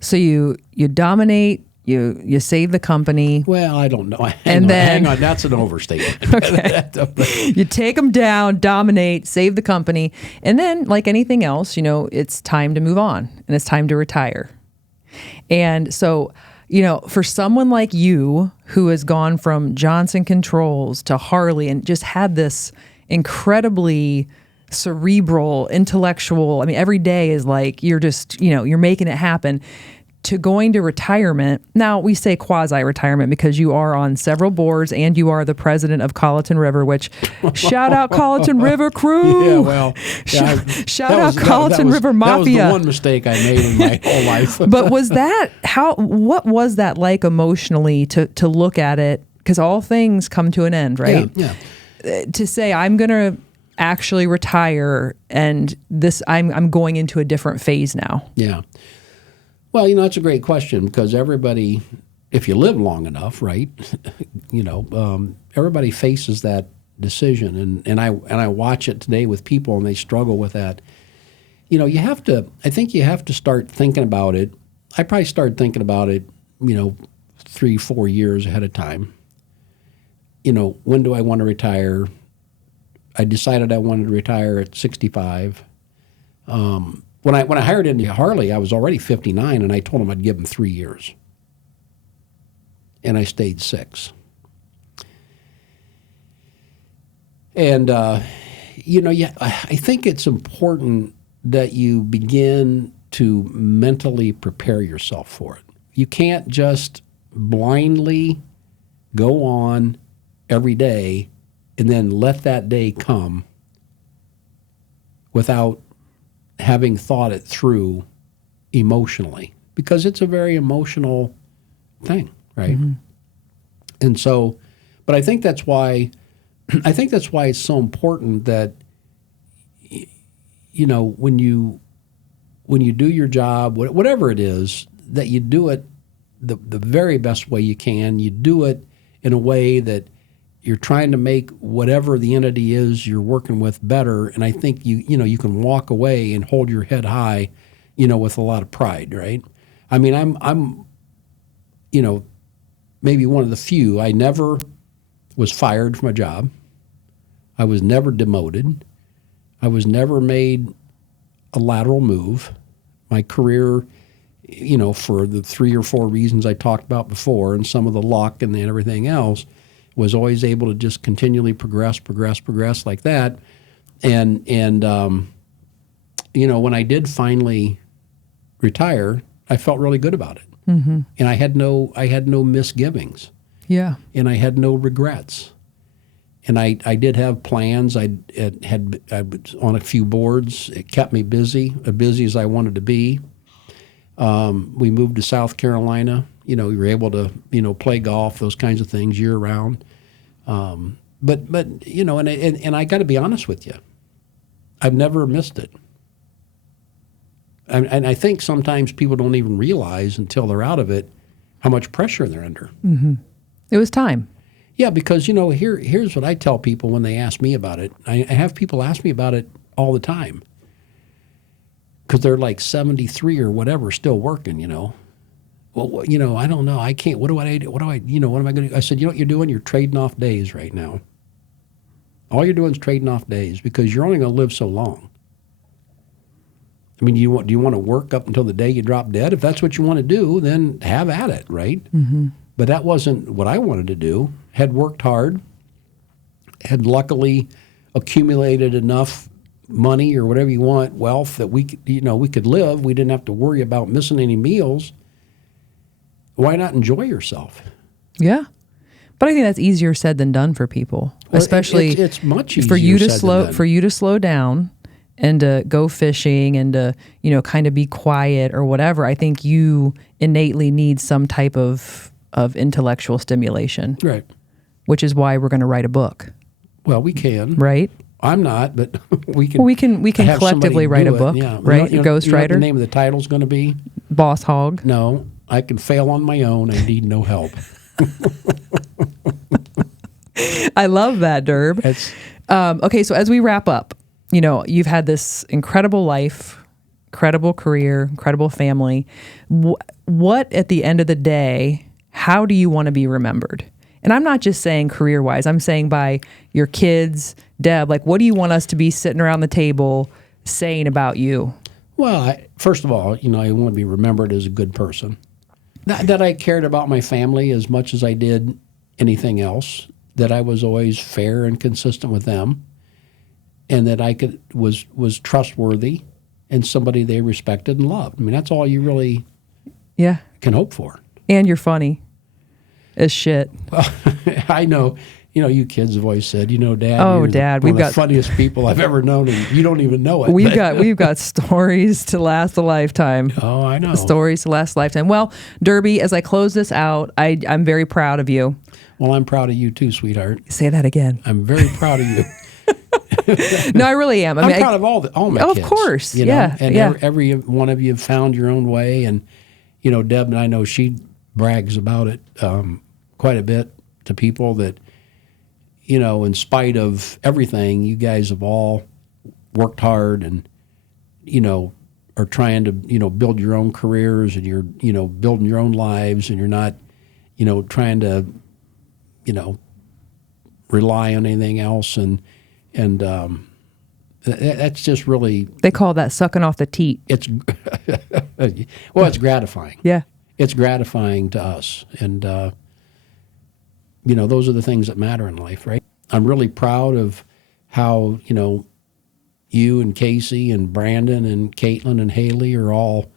So you dominate, you save the company. Well, I don't know. Hang on, that's an overstatement. Okay. You take them down, dominate, save the company, and then, like anything else, it's time to move on, and it's time to retire. And so, for someone like you who has gone from Johnson Controls to Harley and just had this incredibly cerebral, intellectual, every day is like you're just, you're making it happen, to going to retirement. Now, we say quasi-retirement because you are on several boards and you are the president of Colleton River, which shout out Colleton River crew. Yeah, well, shout out Colleton River Mafia. That was the one mistake I made in my whole life. But what was that like emotionally to look at it? Because all things come to an end, right? Yeah. To say, I'm going to actually retire, and I'm going into a different phase now. Yeah. Well, that's a great question, because everybody, if you live long enough, right, everybody faces that decision, and I watch it today with people, and they struggle with that. I think you have to start thinking about it. I probably started thinking about it, 3-4 years ahead of time. When do I want to retire? I decided I wanted to retire at 65. When I hired into Harley, I was already 59, and I told them I'd give them 3 years. And I stayed 6. And, I think it's important that you begin to mentally prepare yourself for it. You can't just blindly go on every day and then let that day come without having thought it through emotionally, because it's a very emotional thing, right? Mm-hmm. And so, but I think that's why it's so important that when you do your job, whatever it is, that you do it the very best way you can. You do it in a way that you're trying to make whatever the entity is you're working with better. And I think you can walk away and hold your head high, with a lot of pride, right? I mean, I'm maybe one of the few. I never was fired from a job. I was never demoted. I was never made a lateral move. My career, for the 3 or 4 reasons I talked about before, and some of the luck and everything else, was always able to just continually progress like that. And when I did finally retire, I felt really good about it. Mm-hmm. And I had no misgivings. Yeah. And I had no regrets. And I did have plans. I was on a few boards. It kept me busy, as busy as I wanted to be. We moved to South Carolina. We were able to, play golf, those kinds of things year round. But and I got to be honest with you, I've never missed it. And I think sometimes people don't even realize until they're out of it how much pressure they're under. Mm-hmm. It was time. Yeah, because, here's what I tell people when they ask me about it. I have people ask me about it all the time because they're like 73 or whatever, still working, Well, I don't know. I can't. What am I going to do? I said, what you're doing? You're trading off days right now. All you're doing is trading off days because you're only going to live so long. I mean, do you want to work up until the day you drop dead? If that's what you want to do, then have at it, right? Mm-hmm. But that wasn't what I wanted to do. Had worked hard, had luckily accumulated enough money or whatever you want, wealth that we could live. We didn't have to worry about missing any meals. Why not enjoy yourself? Yeah. But I think that's easier said than done for people, especially it's much easier for you to slow down and to go fishing and to, kind of be quiet or whatever. I think you innately need some type of intellectual stimulation. Right. Which is why we're going to write a book. Well, we can. Right? I'm not, but we can. Well, we can collectively write a book, yeah. right? Ghostwriter. You know what the name of the title's going to be? Boss Hog. No, I can fail on my own. I need no help. I love that, Derb. Okay, so as we wrap up, you've had this incredible life, incredible career, incredible family. What at the end of the day, how do you want to be remembered? And I'm not just saying career-wise. I'm saying by your kids, Deb, what do you want us to be sitting around the table saying about you? Well, first of all, I want to be remembered as a good person. That I cared about my family as much as I did anything else, that I was always fair and consistent with them, and that I was trustworthy and somebody they respected and loved. I mean, that's all you really can hope for. And you're funny as shit. Well, I know. You kids have always said, Dad. Oh, you're Dad, one of the funniest people I've ever known, and you don't even know it. We've got stories to last a lifetime. Oh, I know. Stories to last a lifetime. Well, Durbie, as I close this out, I'm very proud of you. Well, I'm proud of you too, sweetheart. Say that again. I'm very proud of you. No, I really am. I'm proud of all my kids. Of course, And every one of you have found your own way, and Deb, and I know she brags about it quite a bit to people that. In spite of everything, you guys have all worked hard and, are trying to, build your own careers, and you're, building your own lives, and you're not, trying to, rely on anything else. And that's just really. They call that sucking off the teat. It's gratifying. Yeah. It's gratifying to us. And, those are the things that matter in life, right? I'm really proud of how, you and Casey and Brandon and Caitlin and Haley are all,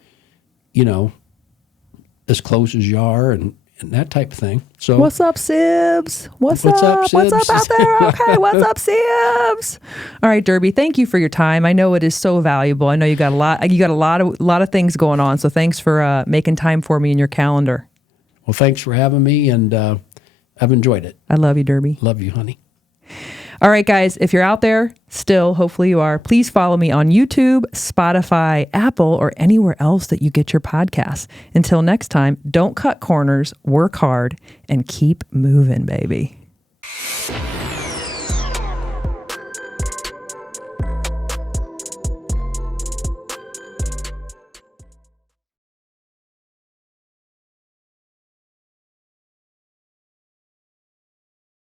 as close as you are and that type of thing. So what's up, Sibs? What's up? Sibs? What's up out there? Okay, what's up, Sibs? All right, Durbie, thank you for your time. I know it is so valuable. I know you got a lot of things going on. So thanks for making time for me in your calendar. Well, thanks for having me, and I've enjoyed it. I love you, Durbie. Love you, honey. All right, guys, if you're out there still, hopefully you are, please follow me on YouTube, Spotify, Apple, or anywhere else that you get your podcasts. Until next time, don't cut corners, work hard, and keep moving, baby.